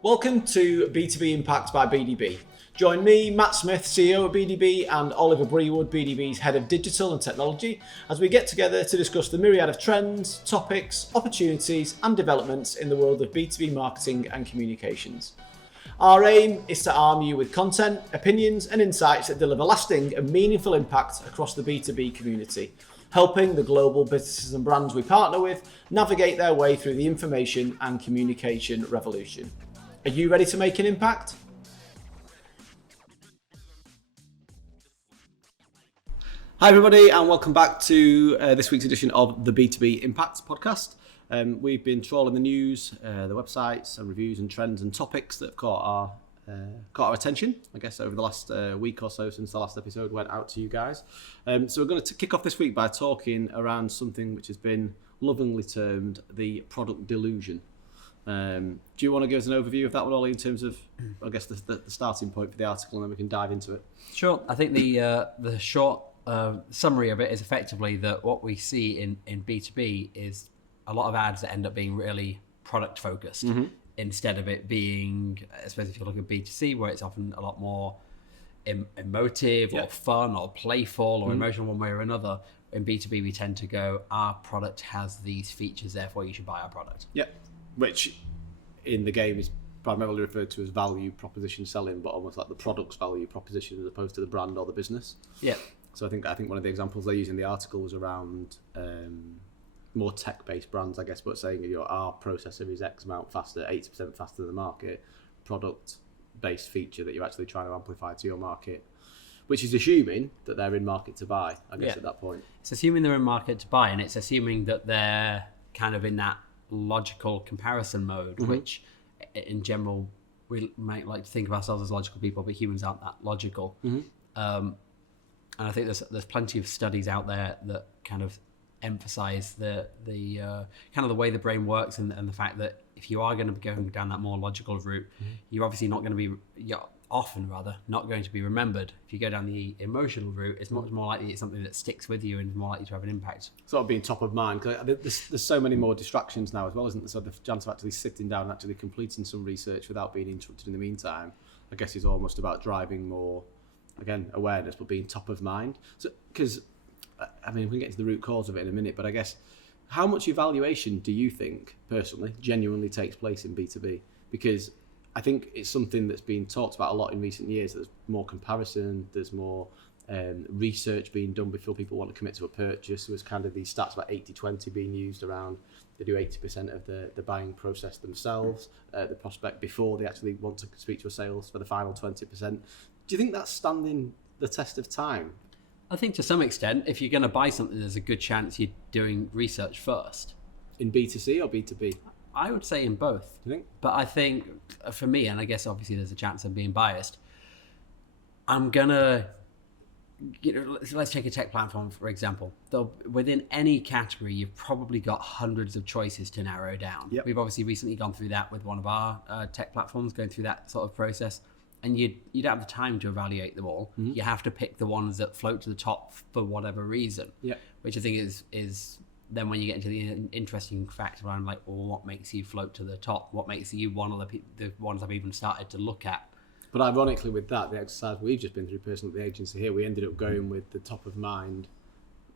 Welcome to B2B IMPACT by BDB. Join me, Matt Smith, CEO of BDB, and Oliver Brewood, BDB's Head of Digital and Technology, as we get together to discuss the myriad of trends, topics, opportunities, and developments in the world of B2B marketing and communications. Our aim is to arm you with content, opinions, and insights that deliver lasting and meaningful impact across the B2B community, helping the global businesses and brands we partner with navigate their way through the information and communication revolution. Are you ready to make an impact? Hi everybody, and welcome back to this week's edition of the B2B IMPACT podcast. We've been trawling the news, the websites and reviews and trends and topics that have caught our attention, I guess, over the last week or so since the last episode went out to you guys. So we're going to kick off this week by talking around something which has been lovingly termed the Product Delusion. Do you want to give us an overview of that one, Ollie, in terms of, I guess, the starting point for the article, and then we can dive into it? Sure. I think the short summary of it is effectively that what we see in B2B is a lot of ads that end up being really product focused instead of it being, especially if you look at B2C, where it's often a lot more emotive or fun or playful or emotional one way or another. In B2B, we tend to go, our product has these features, therefore you should buy our product. Yeah. Which in the game is primarily referred to as value proposition selling, but almost like the product's value proposition as opposed to the brand or the business. Yeah. So I think one of the examples they use in the article was around more tech-based brands, I guess, but saying our processor is X amount faster, 80% faster than the market, product-based feature that you're actually trying to amplify to your market, which is assuming that they're in market to buy, I guess, at that point. It's assuming they're in market to buy, and it's assuming that they're kind of in that logical comparison mode, which in general we might like to think of ourselves as logical people, but humans aren't that logical. And I think there's plenty of studies out there that kind of emphasize the kind of the way the brain works, and the fact that if you are going to be going down that more logical route, you're obviously not going to be, often rather, not going to be remembered. If you go down the emotional route, it's much more likely it's something that sticks with you and is more likely to have an impact. Sort of being top of mind, because there's so many more distractions now as well, isn't there? So the chance of actually sitting down and actually completing some research without being interrupted in the meantime, I guess, is almost about driving more, again, awareness, but being top of mind. So, because, I mean, we can get into the root cause of it in a minute, but I guess, how much evaluation do you think, personally, genuinely takes place in B2B? Because I think it's something that's been talked about a lot in recent years. There's more comparison, there's more research being done before people want to commit to a purchase. There was kind of these stats about 80-20 being used around, they do 80% of the buying process themselves, the prospect, before they actually want to speak to a sales for the final 20%. Do you think that's standing the test of time? I think to some extent, if you're going to buy something, there's a good chance you're doing research first. In B2C or B2B? I would say in both. Do you think? But I think for me, and I guess obviously there's a chance of being biased, I'm going to, let's take a tech platform, for example. Within any category, you've probably got hundreds of choices to narrow down. Yep. We've obviously recently gone through that with one of our tech platforms, going through that sort of process. And you don't have the time to evaluate them all. You have to pick the ones that float to the top for whatever reason. Yeah. Which I think is then when you get into the interesting fact around, like, well, what makes you float to the top? What makes you one of the ones I've even started to look at? But ironically, with that, the exercise we've just been through personally at the agency here, we ended up going with the top of mind,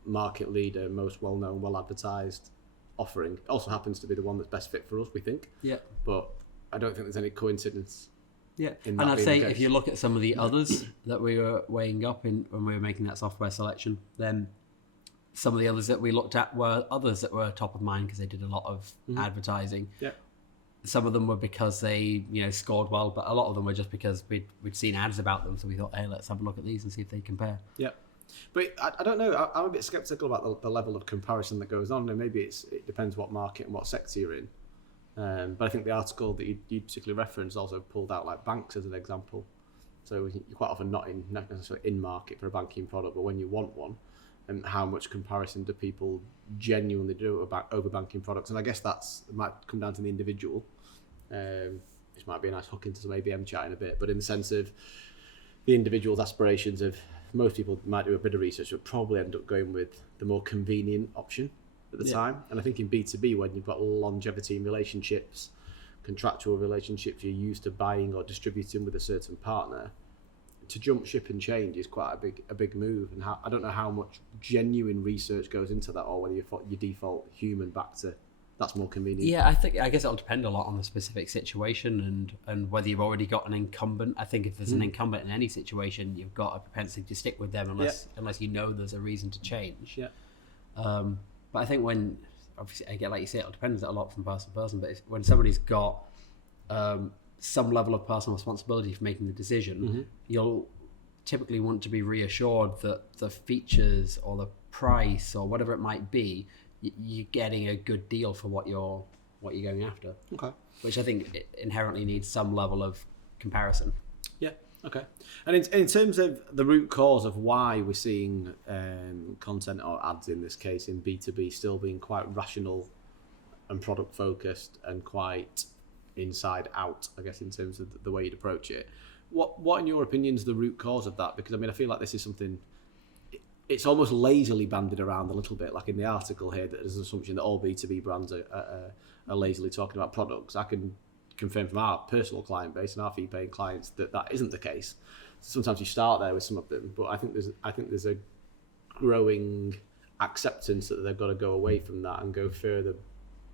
market leader, most well-known, well-advertised offering. It also happens to be the one that's best fit for us, we think. Yeah. But I don't think there's any coincidence. Yeah, and I'd say if you look at some of the others that we were weighing up when we were making that software selection, then some of the others that we looked at were others that were top of mind because they did a lot of advertising. Yeah. Some of them were because they, scored well, but a lot of them were just because we'd seen ads about them, so we thought, hey, let's have a look at these and see if they compare. Yeah. But I don't know, I'm a bit sceptical about the level of comparison that goes on, and maybe it depends what market and what sector you're in. But I think the article that you particularly referenced also pulled out like banks as an example. So you're quite often not necessarily in market for a banking product, but when you want one, and how much comparison do people genuinely do about over banking products? And I guess it might come down to the individual. This might be a nice hook into some ABM chat in a bit, but in the sense of the individual's aspirations of, most people might do a bit of research, but probably end up going with the more convenient option at the time. And I think in B2B, when you've got longevity in relationships, contractual relationships you're used to buying or distributing with a certain partner, to jump ship and change is quite a big move. And I don't know how much genuine research goes into that, or whether you default human back to that's more convenient. Yeah, I guess it'll depend a lot on the specific situation and whether you've already got an incumbent. I think if there's an incumbent in any situation, you've got a propensity to stick with them unless you know there's a reason to change. Yeah. But I think when, obviously, again, like you say, it depends a lot from person to person. But when somebody's got some level of personal responsibility for making the decision, you'll typically want to be reassured that the features or the price or whatever it might be, you're getting a good deal for what you're going after. Okay. Which I think it inherently needs some level of comparison. Yeah. Okay. And in terms of the root cause of why we're seeing content or ads in this case in B2B still being quite rational and product focused and quite inside out, I guess, in terms of the way you'd approach it, what in your opinion is the root cause of that? Because I mean, I feel like this is something, it's almost lazily banded around a little bit, like in the article here, that there's an assumption that all B2B brands are lazily talking about products. I can confirm from our personal client base and our fee paying clients that isn't the case. Sometimes you start there with some of them, but I think there's a growing acceptance that they've got to go away from that and go further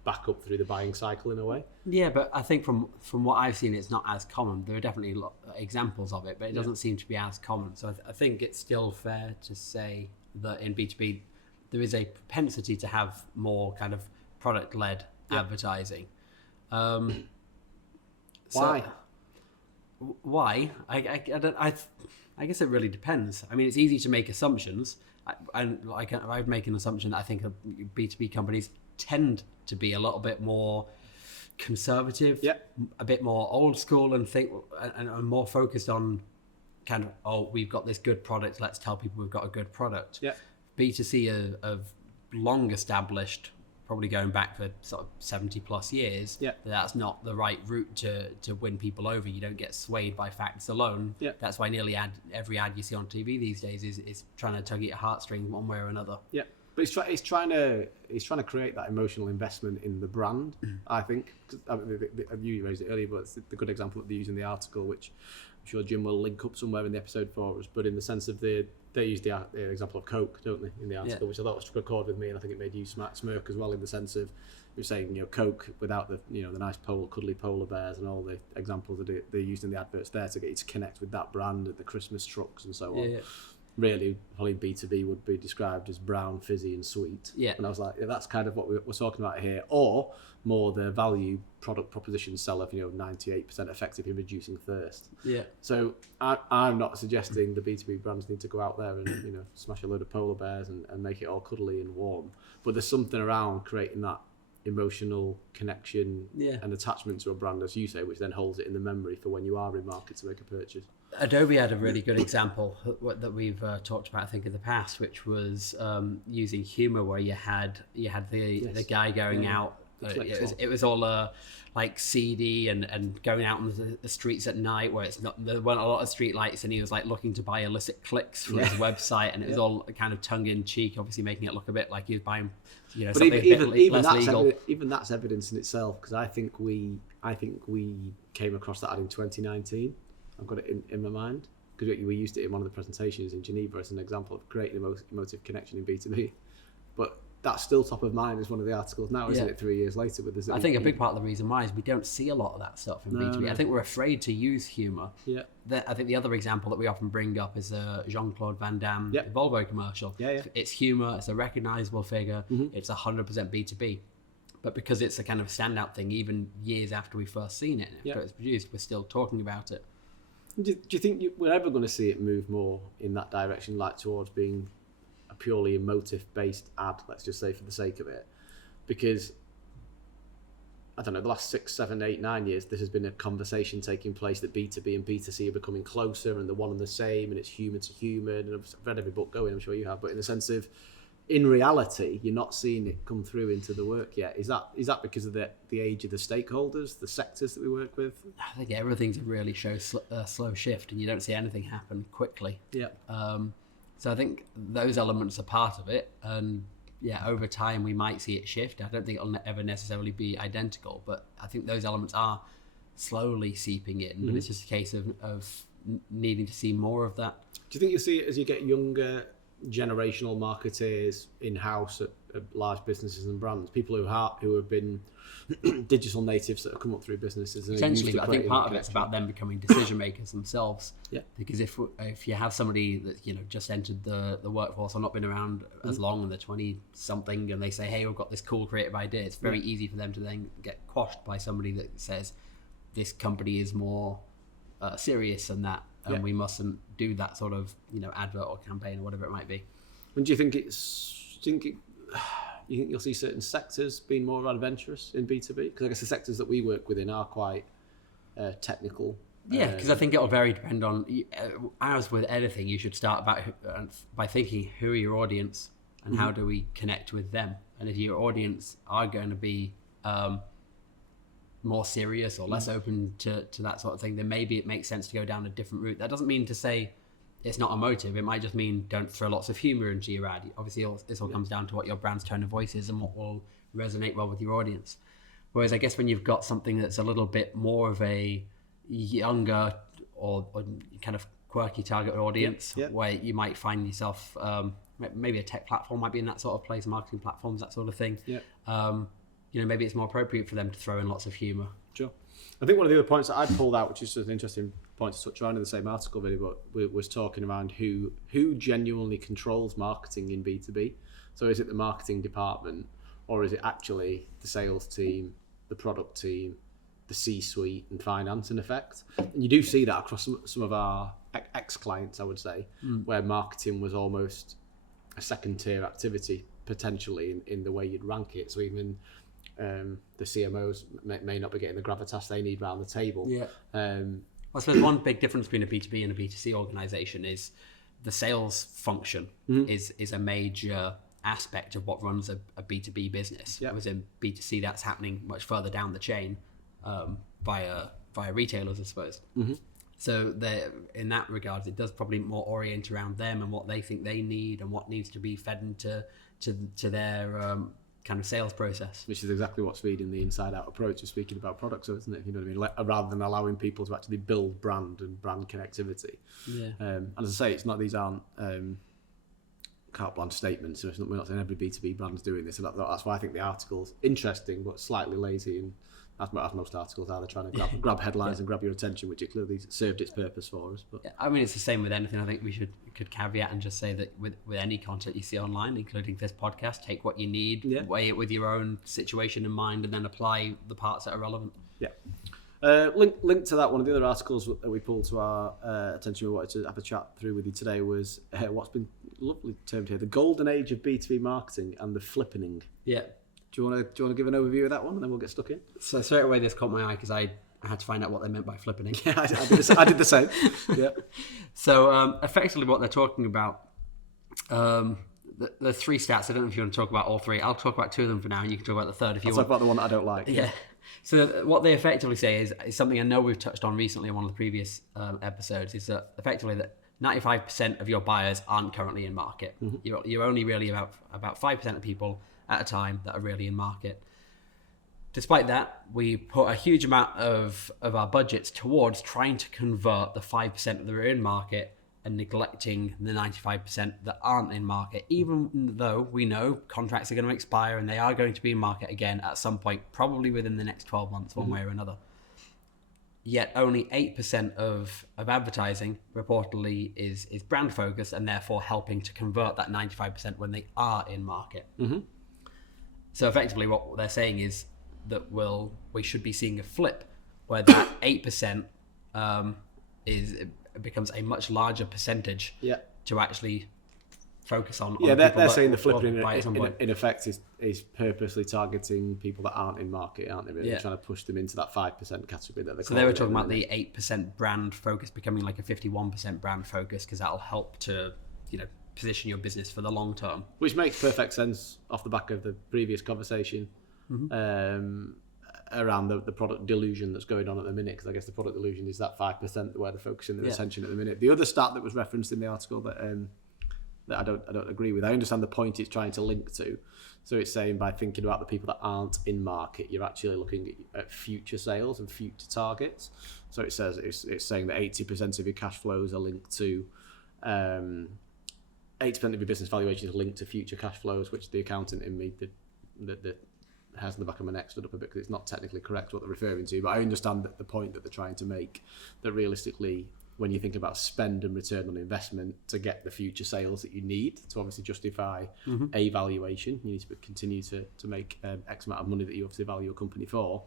back up through the buying cycle in a way. Yeah, but I think from what I've seen, it's not as common. There are definitely examples of it, but it doesn't seem to be as common. So I think it's still fair to say that in B2B, there is a propensity to have more kind of product-led advertising. Why? Why? I guess it really depends. I mean, it's easy to make assumptions. I'd make an assumption that I think B2B companies tend to be a little bit more conservative, a bit more old school, and more focused on kind of, we've got this good product, let's tell people we've got a good product. B2C are long established, probably going back for sort of 70 plus years, that's not the right route to win people over. You don't get swayed by facts alone. That's why nearly every ad you see on TV these days is trying to tug at your heartstrings one way or another. But it's trying to create that emotional investment in the brand. I think you raised it earlier, but it's the good example that they use in the article, which I'm sure Jim will link up somewhere in the episode for us. But in the sense of they use the example of Coke, don't they, in the article, which I thought was struck a chord with me, and I think it made you smirk as well, in the sense of you're saying Coke without the the nice cuddly polar bears and all the examples that they used in the adverts there to get you to connect with that brand and the Christmas trucks and so on. Really, probably B2B would be described as brown, fizzy and sweet. And I was like, that's kind of what we're talking about here. Or more the value product proposition sell of 98% effective in reducing thirst. So I'm not suggesting the B2B brands need to go out there and smash a load of polar bears and make it all cuddly and warm. But there's something around creating that emotional connection and attachment to a brand, as you say, which then holds it in the memory for when you are in market to make a purchase. Adobe had a really good example that we've talked about, I think, in the past, which was using humor, where you had the guy going out. It was all like seedy and going out on the streets at night, where there weren't a lot of street lights, and he was like looking to buy illicit clicks from his website, and it was all kind of tongue in cheek, obviously making it look a bit like he was buying but something even less legal. Even that's evidence in itself, because I think we came across that ad in 2019. I've got it in my mind, because we used it in one of the presentations in Geneva as an example of creating emotive connection in B2B. But that's still top of mind as one of the articles now, isn't it, 3 years later? With this, I think a big part of the reason why is we don't see a lot of that stuff in B2B. No. I think we're afraid to use humour. I think the other example that we often bring up is Jean-Claude Van Damme Volvo commercial. It's humour, it's a recognisable figure, it's 100% B2B. But because it's a kind of standout thing, even years after we've first seen it, after it's produced, we're still talking about it. Do you think we're ever going to see it move more in that direction, like towards being a purely emotive-based ad, let's just say, for the sake of it? Because, I don't know, the last 6, 7, 8, 9 years, there has been a conversation taking place that B2B and B2C are becoming closer and they're one and the same, and it's human to human. And I've read every book going, I'm sure you have, but in the sense of, in reality, you're not seeing it come through into the work yet. Is that because of the age of the stakeholders, the sectors that we work with? I think everything's a really slow shift, and you don't see anything happen quickly. So I think those elements are part of it, and over time we might see it shift. I don't think it'll ever necessarily be identical, but I think those elements are slowly seeping in. But it's just a case of needing to see more of that. Do you think you'll see it as you get younger generational marketeers in-house at large businesses and brands, people who have been digital natives that have come up through businesses? And potentially, but I think part of it's about them becoming decision makers themselves. Yeah. Because if you have somebody that just entered the workforce or not been around as long, and they're 20-something, and they say, "Hey, we've got this cool creative idea," it's very easy for them to then get quashed by somebody that says, "This company is more serious than that, and we mustn't do that sort of advert or campaign or whatever it might be." And do you think you think you'll see certain sectors being more adventurous in B2B? Because I guess the sectors that we work within are quite technical. Yeah, because I think it'll very depend on, as with anything, you should start by thinking, who are your audience and how do we connect with them? And if your audience are going to be more serious or less open to that sort of thing, then maybe it makes sense to go down a different route. That doesn't mean to say it's not emotive. It might just mean don't throw lots of humor into your ad. Obviously, this all comes down to what your brand's tone of voice is and what will resonate well with your audience. Whereas I guess when you've got something that's a little bit more of a younger or kind of quirky target audience, where you might find yourself, maybe a tech platform might be in that sort of place, marketing platforms, that sort of thing. Maybe it's more appropriate for them to throw in lots of humor. Sure. I think one of the other points that I'd pulled out, which is just an interesting point to touch around in the same article video, but was talking around who genuinely controls marketing in B2B. So is it the marketing department, or is it actually the sales team, the product team, the C-suite and finance in effect? And you do see that across some of our ex-clients, I would say, where marketing was almost a second-tier activity, potentially, in the way you'd rank it. So even the CMOs may not be getting the gravitas they need around the table. I suppose one big difference between a B2B and a B2C organization is the sales function is a major aspect of what runs a B2B business. Whereas in B2C, that's happening much further down the chain via retailers, I suppose. So in that regard, it does probably more orient around them and what they think they need and what needs to be fed into to their kind of sales process. Which is exactly what's feeding the inside-out approach of speaking about products, isn't it? You know what I mean? Rather than allowing people to actually build brand and brand connectivity. And as I say, these aren't carte blanche statements. So we're not saying every B2B brand's doing this. So that's why I think the article's interesting, but slightly lazy, and as most articles are, they're trying to grab headlines and grab your attention, which it clearly served its purpose for us. But I mean, it's the same with anything. I think we could caveat and just say that with any content you see online, including this podcast, take what you need, weigh it with your own situation in mind, and then apply the parts that are relevant. Link to that, one of the other articles that we pulled to our attention, we wanted to have a chat through with you today, was what's been lovely termed here, the golden age of B2B marketing and the flippening. Do you want to give an overview of that one, and then we'll get stuck in? So straight away, this caught my eye because I had to find out what they meant by flippening. I did the same. So effectively, what they're talking about, the three stats. I don't know if you want to talk about all three. I'll talk about two of them for now, and you can talk about the third if you want. Talk about the one that I don't like. So what they effectively say is something I know we've touched on recently in one of the previous episodes. Is that effectively that 95% of your buyers aren't currently in market. You're only really about 5% of people at a time that are really in market. Despite that, we put a huge amount of our budgets towards trying to convert the 5% that are in market and neglecting the 95% that aren't in market, even though we know contracts are going to expire and they are going to be in market again at some point, probably within the next 12 months, one way or another. Yet only 8% of advertising reportedly is brand focused and therefore helping to convert that 95% when they are in market. So effectively what they're saying is that we should be seeing a flip where that 8% becomes a much larger percentage to actually focus on. They're saying the flipping in effect is purposely targeting people that aren't in market, aren't they? Really trying to push them into that 5% category that they're. So they were talking about the 8% brand focus becoming like a 51% brand focus, because that'll help to position your business for the long term. Which makes perfect sense off the back of the previous conversation around the product delusion that's going on at the minute, because I guess the product delusion is that 5% where they're focusing their attention at the minute. The other stat that was referenced in the article that that I don't agree with. I understand the point it's trying to link to. So it's saying by thinking about the people that aren't in market, you're actually looking at future sales and future targets. So it says it's saying that 80% of your cash flows are linked to 80% of your business valuation is linked to future cash flows, which the accountant in me that has in the back of my neck stood up a bit because it's not technically correct what they're referring to, but I understand that the point that they're trying to make, that realistically, when you think about spend and return on investment to get the future sales that you need to obviously justify a valuation, you need to continue to make X amount of money that you obviously value your company for.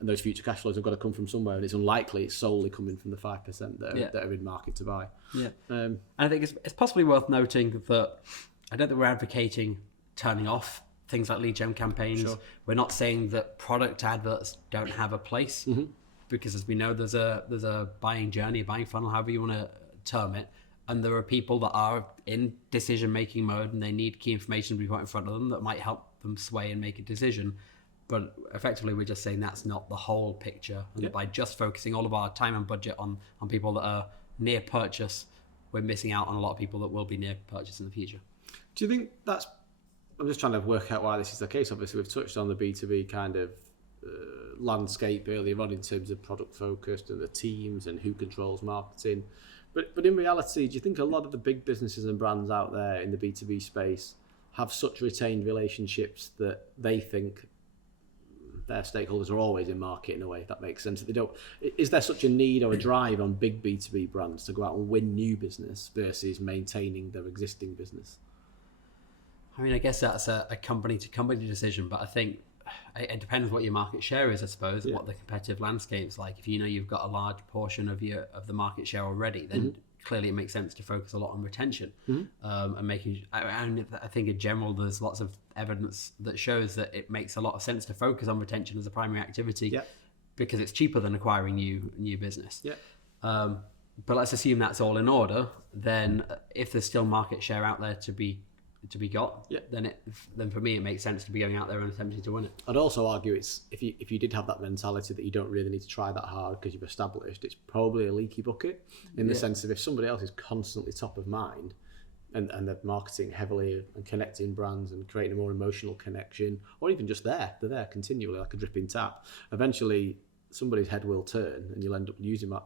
And those future cash flows have got to come from somewhere, and it's unlikely it's solely coming from the 5% that are in market to buy. Yeah. And I think it's possibly worth noting that I don't think we're advocating turning off things like lead gen campaigns. Sure. We're not saying that product adverts don't have a place, because as we know, there's a buying journey, a buying funnel, however you want to term it. And there are people that are in decision-making mode and they need key information to be put in front of them that might help them sway and make a decision. But effectively, we're just saying that's not the whole picture. And by just focusing all of our time and budget on people that are near purchase, we're missing out on a lot of people that will be near purchase in the future. Do you think that's... I'm just trying to work out why this is the case. Obviously, we've touched on the B2B kind of landscape earlier on in terms of product focused and the teams and who controls marketing. But in reality, do you think a lot of the big businesses and brands out there in the B2B space have such retained relationships that they think their stakeholders are always in market in a way, if that makes sense? That they don't. Is there such a need or a drive on big B2B brands to go out and win new business versus maintaining their existing business? I mean, I guess that's a company to company decision, but I think it depends what your market share is, I suppose, what the competitive landscape's like. If you know you've got a large portion of the market share already, then clearly it makes sense to focus a lot on retention and making. And I think in general, there's lots of evidence that shows that it makes a lot of sense to focus on retention as a primary activity because it's cheaper than acquiring new business. But let's assume that's all in order. Then, if there's still market share out there to be got, then for me it makes sense to be going out there and attempting to win it. I'd also argue it's if you did have that mentality that you don't really need to try that hard because you've established, it's probably a leaky bucket in the sense of if somebody else is constantly top of mind and they're marketing heavily and connecting brands and creating a more emotional connection, or even just they're there continually like a dripping tap, eventually somebody's head will turn and you'll end up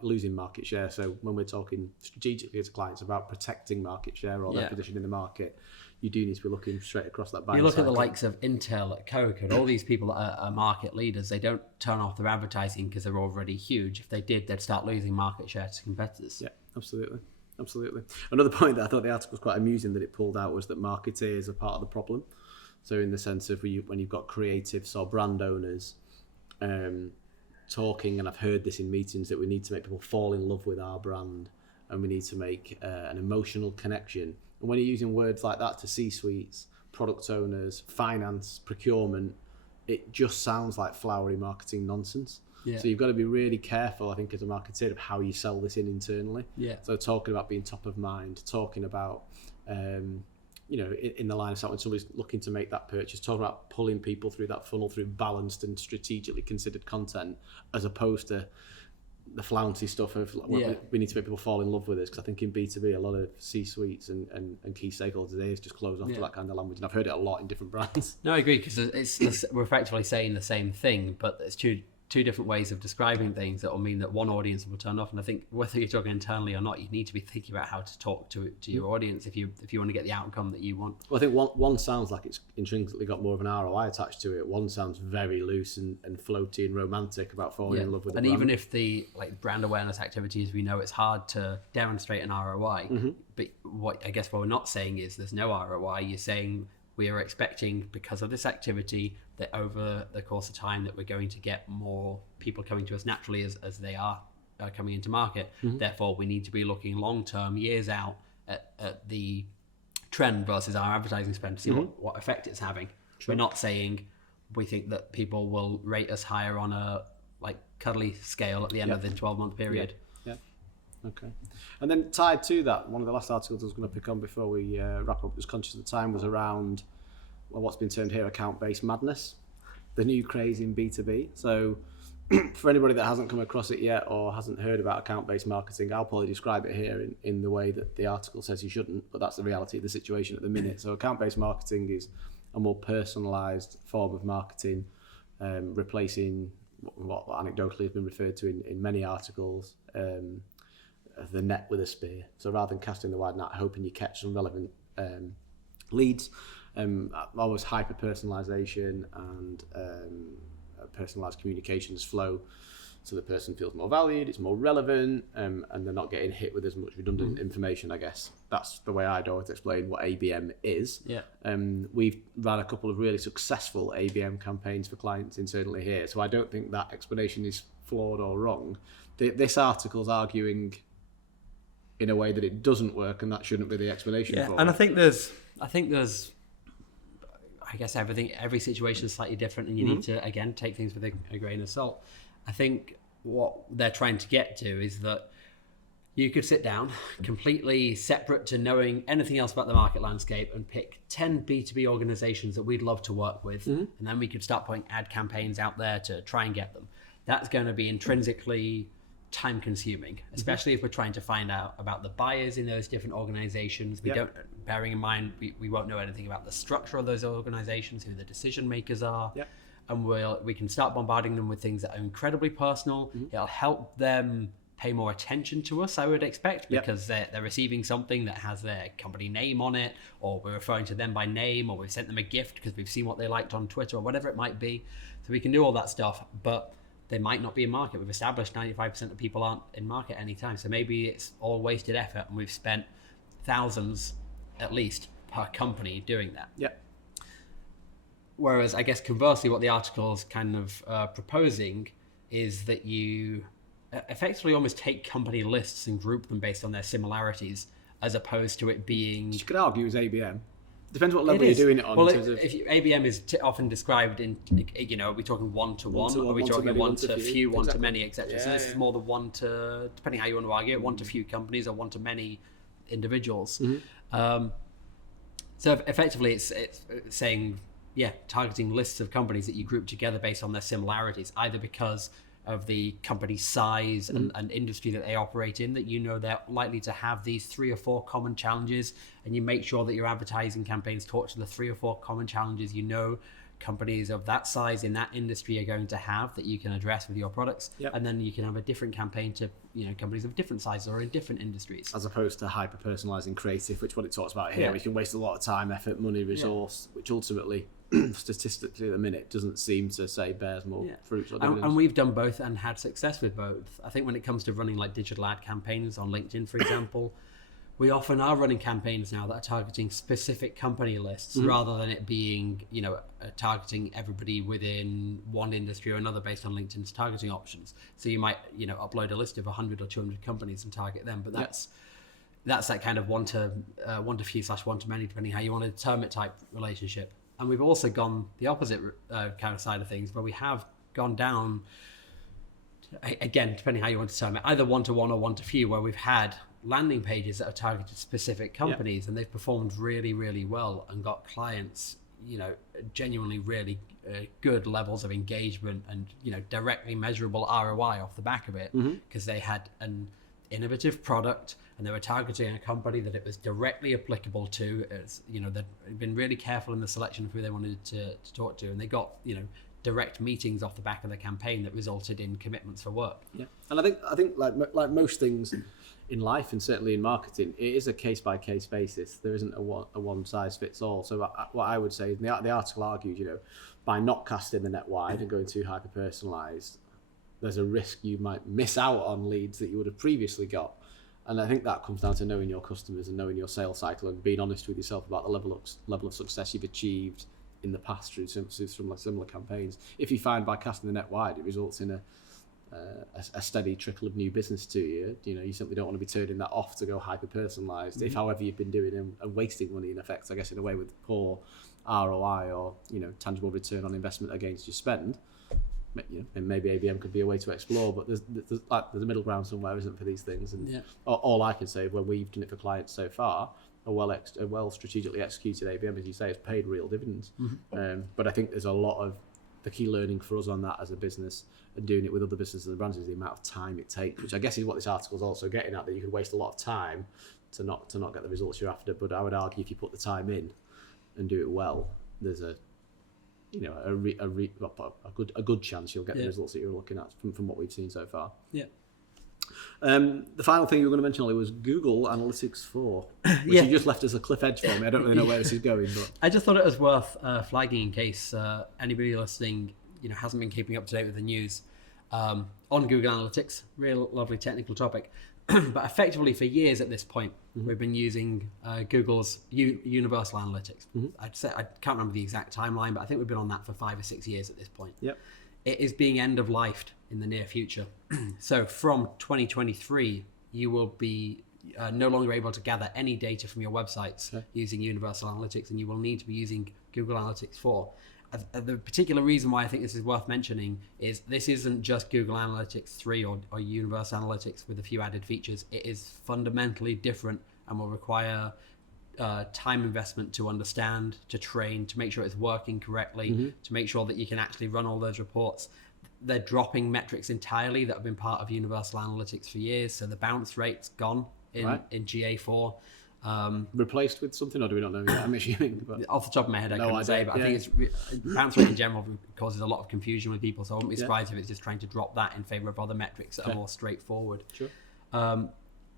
losing market share. So when we're talking strategically to clients about protecting market share or their position in the market, you do need to be looking straight across that buying You look cycle. at the likes of Intel, at Coke, and all these people that are market leaders, they don't turn off their advertising because they're already huge. If they did, they'd start losing market share to competitors. Yeah, absolutely. Another point that I thought the article was quite amusing that it pulled out was that marketeers are part of the problem. So in the sense of when you've got creatives or brand owners talking, and I've heard this in meetings, that we need to make people fall in love with our brand and we need to make an emotional connection. And when you're using words like that to C-suites, product owners, finance, procurement, it just sounds like flowery marketing nonsense. So you've got to be really careful, I think, as a marketer of how you sell this in internally. So talking about being top of mind, talking about, in the line of sight when somebody's looking to make that purchase, talking about pulling people through that funnel through balanced and strategically considered content, as opposed to the flouncy stuff of we need to make people fall in love with this. Because I think in B2B, a lot of C-suites and key stakeholders today is just closed off to that kind of language. And I've heard it a lot in different brands. No, I agree, because we're effectively saying the same thing, but it's two different ways of describing things that will mean that one audience will turn off. And I think whether you're talking internally or not, you need to be thinking about how to talk to your audience if you want to get the outcome that you want. Well, I think one sounds like it's intrinsically got more of an ROI attached to it. One sounds very loose and floaty and romantic about falling in love with the brand. Even if the brand awareness activities, we know it's hard to demonstrate an ROI. But what we're not saying is there's no ROI. You're saying we are expecting, because of this activity, that over the course of time that we're going to get more people coming to us naturally as they are coming into market. Therefore, we need to be looking long-term, years out, at the trend versus our advertising spend to see what effect it's having. We're not saying we think that people will rate us higher on a cuddly scale at the end of the 12-month period. Okay. And then tied to that, one of the last articles I was going to pick on before we wrap up, was conscious of the time, was around what's been termed here account-based madness, the new craze in B2B. So for anybody that hasn't come across it yet or hasn't heard about account-based marketing, I'll probably describe it here in the way that the article says you shouldn't, but that's the reality of the situation at the minute. So account-based marketing is a more personalised form of marketing, replacing what anecdotally has been referred to in many articles, the net with a spear. So rather than casting the wide net, hoping you catch some relevant leads, almost hyper-personalisation and personalised communications flow, so the person feels more valued, it's more relevant, and they're not getting hit with as much redundant information, I guess. That's the way I'd always explain what ABM is. Yeah. We've ran a couple of really successful ABM campaigns for clients internally here, so I don't think that explanation is flawed or wrong. This article's arguing in a way that it doesn't work, and that shouldn't be the explanation for it. And I think there's I guess every situation is slightly different, and you need to, again, take things with a grain of salt. I think what they're trying to get to is that you could sit down completely separate to knowing anything else about the market landscape and pick 10 B2B organizations that we'd love to work with, and then we could start putting ad campaigns out there to try and get them. That's going to be intrinsically time consuming, especially if we're trying to find out about the buyers in those different organizations. We don't, bearing in mind, we won't know anything about the structure of those organizations, who the decision makers are. And we can start bombarding them with things that are incredibly personal. It'll help them pay more attention to us, I would expect, because they're receiving something that has their company name on it, or we're referring to them by name, or we've sent them a gift because we've seen what they liked on Twitter, or whatever it might be. So we can do all that stuff, but they might not be in market. We've established 95% of people aren't in market anytime. So maybe it's all wasted effort, and we've spent thousands at least per company doing that. Whereas I guess conversely, what the article's kind of proposing is that you effectively almost take company lists and group them based on their similarities, as opposed to it being... You could argue it's ABM. Depends what level you're doing it on. Well, in terms of... ABM is often described in, are we talking one-to-one? Are we talking one-to-few, one-to-many, etc.? So this is more the one-to, depending how you want to argue it, one-to-few companies or one-to-many individuals. So effectively, it's saying, targeting lists of companies that you group together based on their similarities, either because of the company's size and industry that they operate in, that they're likely to have these 3 or 4 common challenges, and you make sure that your advertising campaigns talk to the 3 or 4 common challenges companies of that size in that industry are going to have, that you can address with your products. And then you can have a different campaign to companies of different sizes or in different industries, as opposed to hyper personalizing creative, which what it talks about here. We can waste a lot of time, effort, money, resource, which ultimately statistically at the minute doesn't seem to say bears more fruits or dividends. And we've done both and had success with both. I think when it comes to running like digital ad campaigns on LinkedIn, for example, we often are running campaigns now that are targeting specific company lists rather than it being, targeting everybody within one industry or another based on LinkedIn's targeting options. So you might, upload a list of 100 or 200 companies and target them, but that's that kind of one to few / one to many, depending how you want to term it, type relationship. And we've also gone the opposite kind of side of things, where we have gone down, again, depending how you want to term it, either one-to-one or one-to-few, where we've had landing pages that are targeted specific companies, and they've performed really, really well and got clients, genuinely really good levels of engagement and, directly measurable ROI off the back of it, because they had an innovative product and they were targeting a company that it was directly applicable to. It's, they'd been really careful in the selection of who they wanted to talk to, and they got, direct meetings off the back of the campaign that resulted in commitments for work. And I think like most things in life, and certainly in marketing, it is a case-by-case basis. There isn't a one-size-fits-all. So what I would say is, the article argues, by not casting the net wide and going too hyper-personalised, there's a risk you might miss out on leads that you would have previously got. And I think that comes down to knowing your customers and knowing your sales cycle and being honest with yourself about the level of success you've achieved in the past through similar campaigns. If you find by casting the net wide it results in a steady trickle of new business to you, you simply don't want to be turning that off to go hyper personalised. If however you've been doing and wasting money in effect, I guess, in a way with poor ROI or tangible return on investment against your spend, and maybe ABM could be a way to explore, but there's a middle ground somewhere, isn't, for these things? And all I can say, when we've done it for clients so far, a well strategically executed ABM, as you say, has paid real dividends. But I think there's a lot of the key learning for us on that as a business and doing it with other businesses and brands is the amount of time it takes, which I guess is what this article is also getting at, that you could waste a lot of time to not get the results you're after. But I would argue if you put the time in and do it well, there's a good chance you'll get the results that you're looking at from what we've seen so far. Yeah. The final thing you were going to mention, Ollie, was Google Analytics 4, which you just left as a cliff edge for me. I don't really know where this is going, but I just thought it was worth flagging in case anybody listening, hasn't been keeping up to date with the news on Google Analytics. Real lovely technical topic, but effectively for years at this point, we've been using Google's Universal Analytics. I'd say I can't remember the exact timeline, but I think we've been on that for 5 or 6 years at this point. Yep. It is being end-of-lifed in the near future. So from 2023, you will be no longer able to gather any data from your websites using Universal Analytics, and you will need to be using Google Analytics 4. The particular reason why I think this is worth mentioning is this isn't just Google Analytics 3 or Universal Analytics with a few added features. It is fundamentally different and will require time investment to understand, to train, to make sure it's working correctly, to make sure that you can actually run all those reports. They're dropping metrics entirely that have been part of Universal Analytics for years, so the bounce rate's gone in GA4. Replaced with something, or do we not know yet? I'm assuming. But off the top of my head, I couldn't say, but I think it's bounce rate in general causes a lot of confusion with people, so I wouldn't be surprised if it's just trying to drop that in favor of other metrics that are more straightforward. Sure.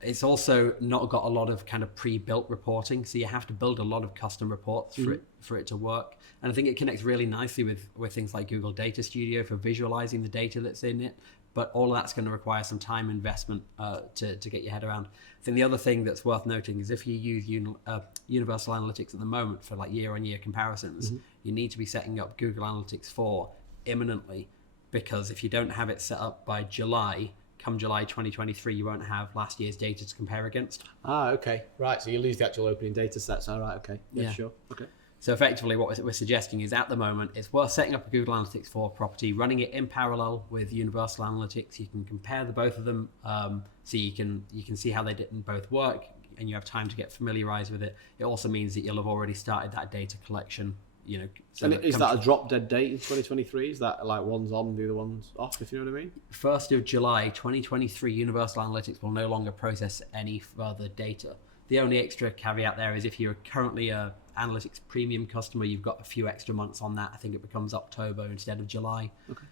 It's also not got a lot of kind of pre-built reporting, so you have to build a lot of custom reports for it to work. And I think it connects really nicely with things like Google Data Studio for visualizing the data that's in it. But all of that's going to require some time investment to get your head around. I think the other thing that's worth noting is if you use Universal Analytics at the moment for like year-on-year comparisons, you need to be setting up Google Analytics 4 imminently, because if you don't have it set up by come July 2023, you won't have last year's data to compare against. Okay. Right. So you lose the actual opening data sets. All right. Okay. Yeah. Sure. Okay. So effectively what we're suggesting is at the moment it's worth setting up a Google Analytics 4 property, running it in parallel with Universal Analytics. You can compare the both of them, so you can see how they didn't both work, and you have time to get familiarized with it. It also means that you'll have already started that data collection. So and is that a drop dead date in 2023? Is that like one's on, the other one's off, if you know what I mean? 1st of July 2023, Universal Analytics will no longer process any further data. The only extra caveat there is if you're currently a Analytics Premium customer, you've got a few extra months on that. I think it becomes October instead of July. Okay.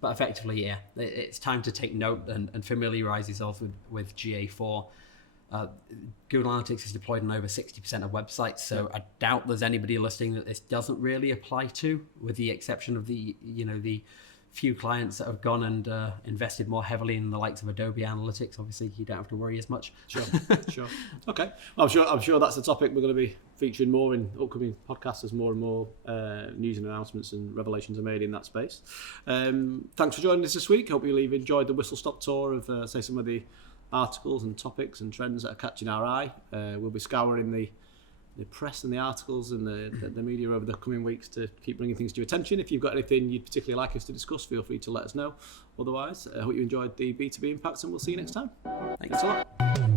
But effectively, it's time to take note and familiarize yourself with GA4. Google Analytics is deployed on over 60% of websites, so I doubt there's anybody listening that this doesn't really apply to, with the exception of the few clients that have gone and invested more heavily in the likes of Adobe Analytics. Obviously, you don't have to worry as much. Sure. Okay. Well, I'm sure that's a topic we're going to be featuring more in upcoming podcasts as more and more news and announcements and revelations are made in that space. Thanks for joining us this week. Hope you've enjoyed the whistle-stop tour of, some of the articles and topics and trends that are catching our eye. We'll be scouring the press and the articles and the media over the coming weeks to keep bringing things to your attention. If you've got anything you'd particularly like us to discuss, feel free to let us know. Otherwise, I hope you enjoyed the B2B Impacts, and we'll see you next time. Thanks a lot.